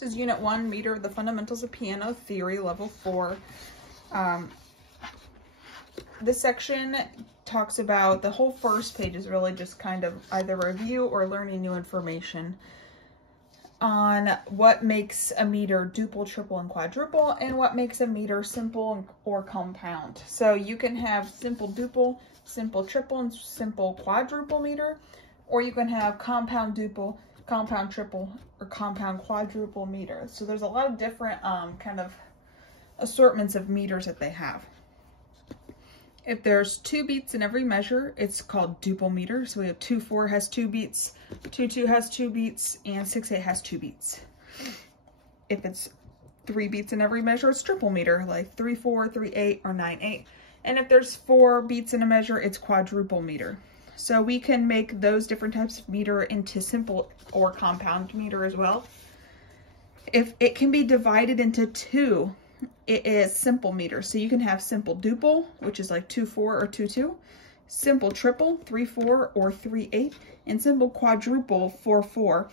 This is Unit 1, Meter, the Fundamentals of Piano Theory, Level 4. This section talks about, the whole first page is really just kind of either review or learning new information on what makes a meter duple, triple, and quadruple, and what makes a meter simple or compound. So you can have simple duple, simple triple, and simple quadruple meter, or you can have compound duple, compound triple, or compound quadruple meter. So there's a lot of different kind of assortments of meters that they have. If there's 2 beats in every measure, it's called duple meter. So we have 2/4 has 2 beats, 2/2 has 2 beats, and 6/8 has 2 beats. If it's 3 beats in every measure, it's triple meter, like 3/4, 3/8, or 9/8. And if there's 4 beats in a measure, it's quadruple meter. So we can make those different types of meter into simple or compound meter as well. If it can be divided into 2, it is simple meter. So you can have simple duple, which is like 2/4 or 2/2, simple triple, 3/4 or 3/8, and simple quadruple, 4/4.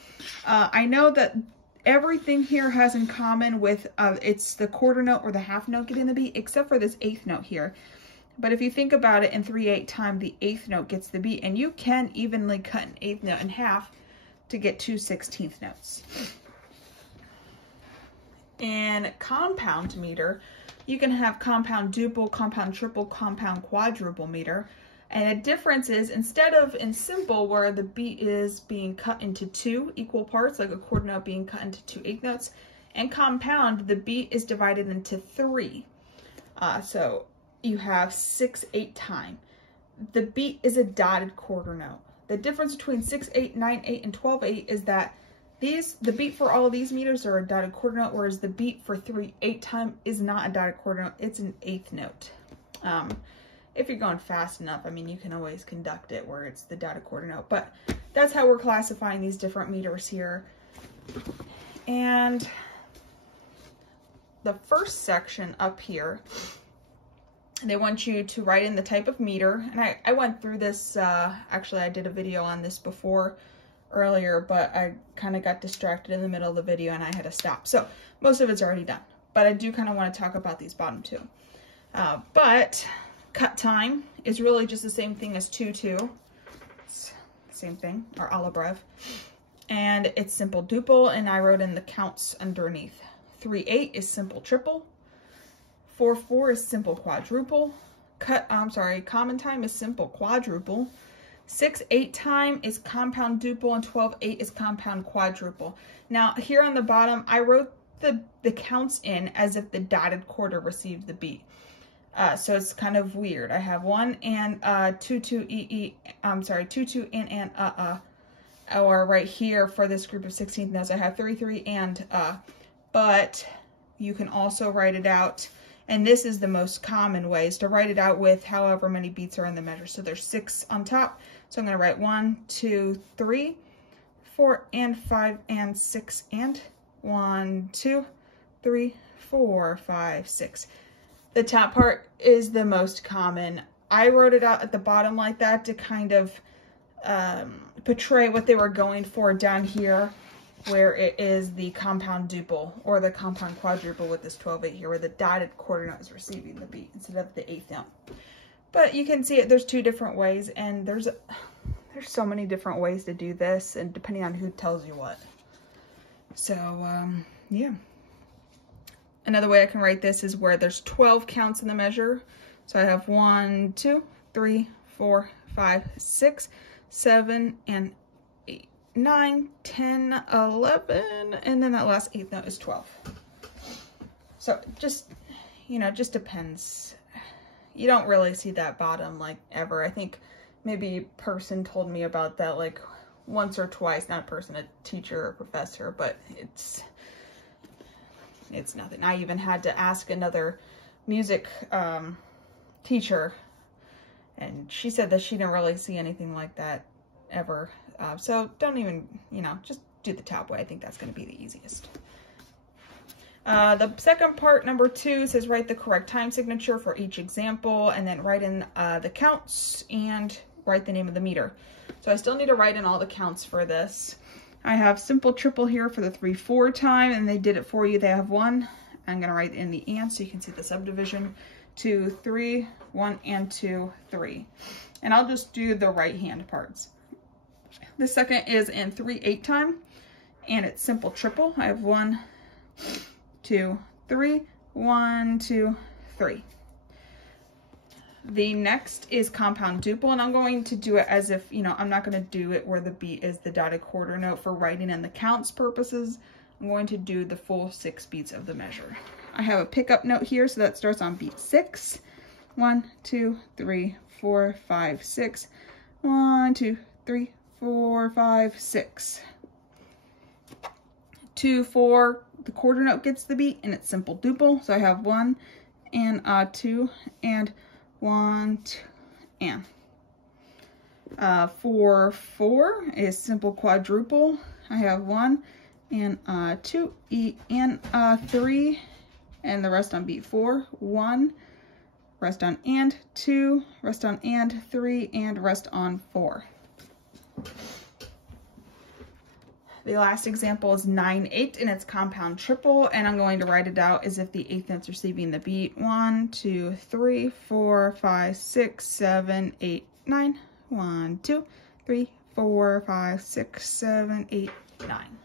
I know that everything here has in common with it's the quarter note or the half note getting the beat, except for this 8th note here. But if you think about it, in 3/8 time, the 8th note gets the beat, and you can evenly cut an 8th note in half to get 2 16th notes. In compound meter, you can have compound duple, compound triple, compound quadruple meter. And the difference is, instead of in simple, where the beat is being cut into 2 equal parts, like a quarter note being cut into 2 8th notes, and compound, the beat is divided into 3. So you have 6/8 time. The beat is a dotted quarter note. The difference between 6/8, 9/8, and 12/8 is that the beat for all of these meters are a dotted quarter note, whereas the beat for 3/8 time is not a dotted quarter note, it's an 8th note. If you're going fast enough, I mean, you can always conduct it where it's the dotted quarter note, but that's how we're classifying these different meters here. And the first section up here, they want you to write in the type of meter, and I went through this, actually I did a video on this before, earlier, but I kind of got distracted in the middle of the video and I had to stop. So most of it's already done, but I do kind of want to talk about these bottom 2. But cut time is really just the same thing as 2/2. It's the same thing, or a la breve. And it's simple duple, and I wrote in the counts underneath. 3/8 is simple triple. 4/4 is simple quadruple. Common time is simple quadruple. 6/8 time is compound duple, and 12/8 is compound quadruple. Now here on the bottom, I wrote the counts in as if the dotted quarter received the beat. So it's kind of weird. I have 1 and 2/2 2/2 and or right here for this group of 16th notes, I have 3/3 and but you can also write it out. And this is the most common way, is to write it out with however many beats are in the measure. So there's 6 on top. So I'm going to write 1, 2, 3, 4, and 5, and 6, and 1, 2, 3, 4, 5, 6. The top part is the most common. I wrote it out at the bottom like that to kind of portray what they were going for down here, where it is the compound duple or the compound quadruple with this 12/8 here, where the dotted quarter note is receiving the beat instead of the 8th note. But you can see it, there's 2 different ways, and there's so many different ways to do this, and depending on who tells you what. So, yeah. Another way I can write this is where there's 12 counts in the measure. So I have 1, 2, 3, 4, 5, 6, 7, and 8, 9, 10, 11, and then that last 8th note is 12. So just, just depends. You don't really see that bottom like ever. I think maybe a person told me about that like once or twice, not a person, a teacher or professor, but it's nothing. I even had to ask another music teacher, and she said that she didn't really see anything like that ever. So don't even, just do the top way. I think that's going to be the easiest. The second part, number 2, says write the correct time signature for each example, and then write in the counts and write the name of the meter. So I still need to write in all the counts for this. I have simple triple here for the 3/4 time, and they did it for you. They have 1. I'm going to write in the and so you can see the subdivision. 2, 3, 1 and 2, 3. And I'll just do the right hand parts. The second is in 3/8 time, and it's simple triple. I have 1, 2, 3, 1, 2, 3. The next is compound duple, and I'm going to do it as if, you know, I'm not going to do it where the beat is the dotted quarter note for writing in the counts purposes. I'm going to do the full 6 beats of the measure. I have a pickup note here, so that starts on beat 6. 1, 2, 3, 4, 5, 6. 1, 2, 3, 4, 5, 6. 2, 4, the quarter note gets the beat, and it's simple duple. So I have 1 and 2 and 1, 2, and 4, 4 is simple quadruple. I have 1 and 2 and 3, and the rest on beat 4. 1, rest on and 2, rest on and 3, and rest on 4. The last example is 9/8, and it's compound triple, and I'm going to write it out as if the 8th note's receiving the beat. 1, 2, 3, 4, 5, 6, 7, 8, 9. 1, 2, 3, 4, 5, 6, 7, 8, 9.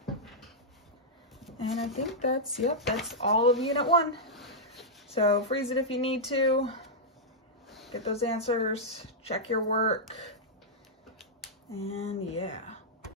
And I think that's, yep, that's all of Unit 1. So freeze it if you need to. Get those answers, check your work, and yeah.